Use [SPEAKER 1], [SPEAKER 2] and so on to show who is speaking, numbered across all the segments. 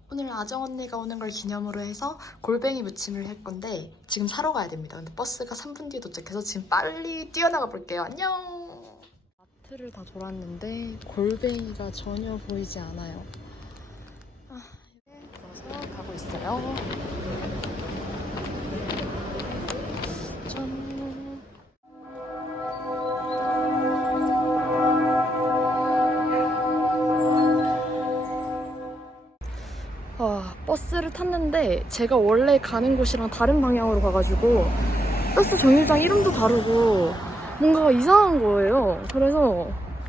[SPEAKER 1] 오늘 아정 언니가 오는 걸 기념으로 해서 골뱅이 무침을 할 건데 지금 사러 가야 됩니다. 근데 버스가 3분 뒤에 도착해서 지금 빨리 뛰어나가 볼게요. 안녕! 마트를 다 돌았는데 골뱅이가 전혀 보이지 않아요. 그래서 가고 있어요. 짠! 버스를 탔는데 제가 원래 가는 곳이랑 다른 방향으로 가가지고 버스 정류장 이름도 다르고 뭔가 이상한 거예요. 그래서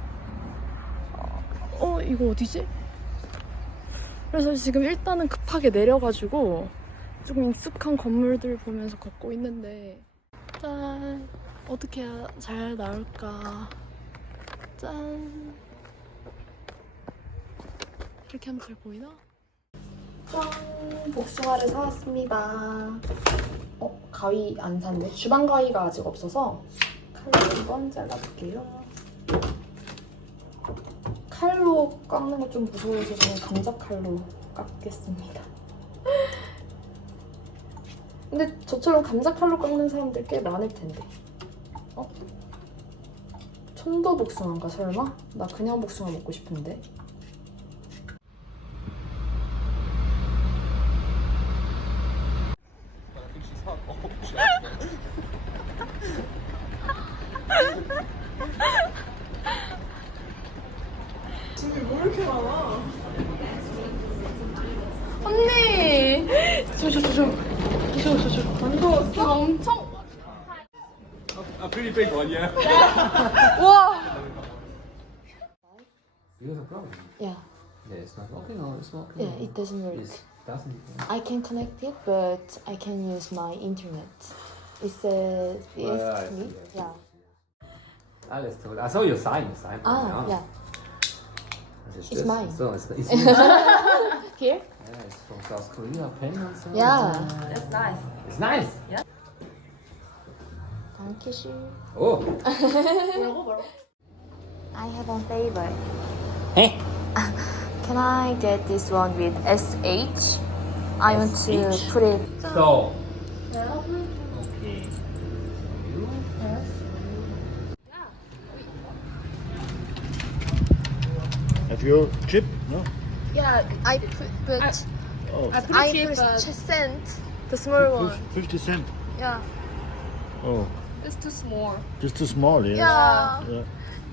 [SPEAKER 1] 이거 어디지? 그래서 지금 일단은 급하게 내려가지고 조금 익숙한 건물들 보면서 걷고 있는데 짠! 어떻게 해야 잘 나올까? 짠! 이렇게 하면 잘 보이나? 짠! 복숭아를 사왔습니다. 가위 안 샀네. 주방 가위가 아직 없어서 칼로 한번 잘라볼게요. 칼로 깎는 거 좀 무서워서 저는 감자칼로 깎겠습니다. 근데 저처럼 감자칼로 깎는 사람들 꽤 많을 텐데. 천도 복숭아인가 설마? 나 그냥 복숭아 먹고 싶은데.
[SPEAKER 2] 집이 뭐 이렇게 많아?
[SPEAKER 1] 언니! 저.
[SPEAKER 2] 안 더웠어?
[SPEAKER 1] 이거 엄청.
[SPEAKER 3] A pretty big one, yeah.
[SPEAKER 1] 와!
[SPEAKER 3] You have a problem?
[SPEAKER 1] Yeah,
[SPEAKER 3] Yeah, it's not working or it's working?
[SPEAKER 1] yeah, it doesn't work.
[SPEAKER 3] It doesn't.
[SPEAKER 1] I can connect it, but I can use my internet. It says
[SPEAKER 3] Well,
[SPEAKER 1] yes
[SPEAKER 3] I
[SPEAKER 1] to me.
[SPEAKER 3] see.
[SPEAKER 1] Yeah.
[SPEAKER 3] Alles toll. I saw your sign.
[SPEAKER 1] Ah, yeah.
[SPEAKER 3] Das ist
[SPEAKER 1] It's
[SPEAKER 3] das.
[SPEAKER 1] mine.
[SPEAKER 3] So, it's
[SPEAKER 1] Here?
[SPEAKER 3] yeah, it's from South Korea, pen and so.
[SPEAKER 1] Yeah.
[SPEAKER 2] That's nice.
[SPEAKER 3] It's nice.
[SPEAKER 1] Dankeschön.
[SPEAKER 3] Oh.
[SPEAKER 1] 뭐라고? I have one favor.
[SPEAKER 3] Hey.
[SPEAKER 1] Can I get this one with SH? I want to
[SPEAKER 3] SH?
[SPEAKER 1] put it.
[SPEAKER 3] So.
[SPEAKER 1] Yeah.
[SPEAKER 3] Okay. You?
[SPEAKER 4] Have you chip? No?
[SPEAKER 1] Yeah, I put, but
[SPEAKER 4] Oh,
[SPEAKER 1] I put cent, the small one.
[SPEAKER 4] 50 cent.
[SPEAKER 1] Yeah.
[SPEAKER 4] Oh,
[SPEAKER 2] It's too small.
[SPEAKER 4] this too small, yeah.
[SPEAKER 1] Yeah.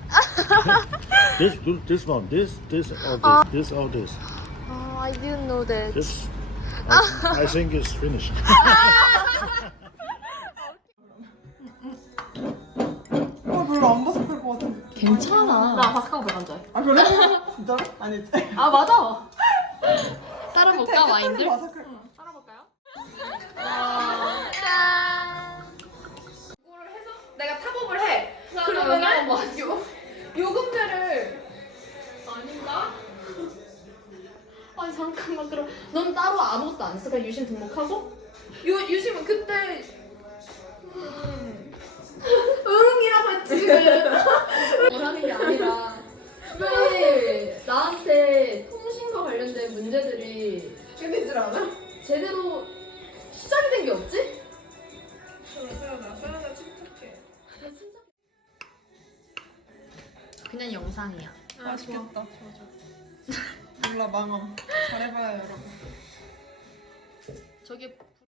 [SPEAKER 4] This one, this, or this.
[SPEAKER 1] Oh, I didn't know that.
[SPEAKER 4] This, I think it's finished.
[SPEAKER 2] 별로 안 바삭할 것 같은데.
[SPEAKER 1] 괜찮아.
[SPEAKER 2] 나 바삭한 거 별로 안 좋아해. 아 그래? 진짜로? 아니지.
[SPEAKER 1] 아 맞아. 따라 볼까 와인들?
[SPEAKER 2] 바삭할
[SPEAKER 1] 따라 볼까요? 짠.
[SPEAKER 5] 이거를 해서 내가 탑업을 해. 그러면은 요금제를 아닌가?
[SPEAKER 1] 아니 잠깐만 그럼 넌 따로 아무것도 안 써? 그냥 유심 등록하고?
[SPEAKER 5] 유심은 그때 응이라고 했지 지금.
[SPEAKER 1] 뭐라는 게 아니라 왜 나한테 통신과 관련된 문제들이
[SPEAKER 5] 끝내질 않아?
[SPEAKER 1] 제대로 시작이 된 게 없지?
[SPEAKER 5] 서연아 침착해.
[SPEAKER 1] 그냥 영상이야.
[SPEAKER 2] 맛있겠다. 좋아. 몰라 망함. 잘해봐요 여러분.
[SPEAKER 1] 저게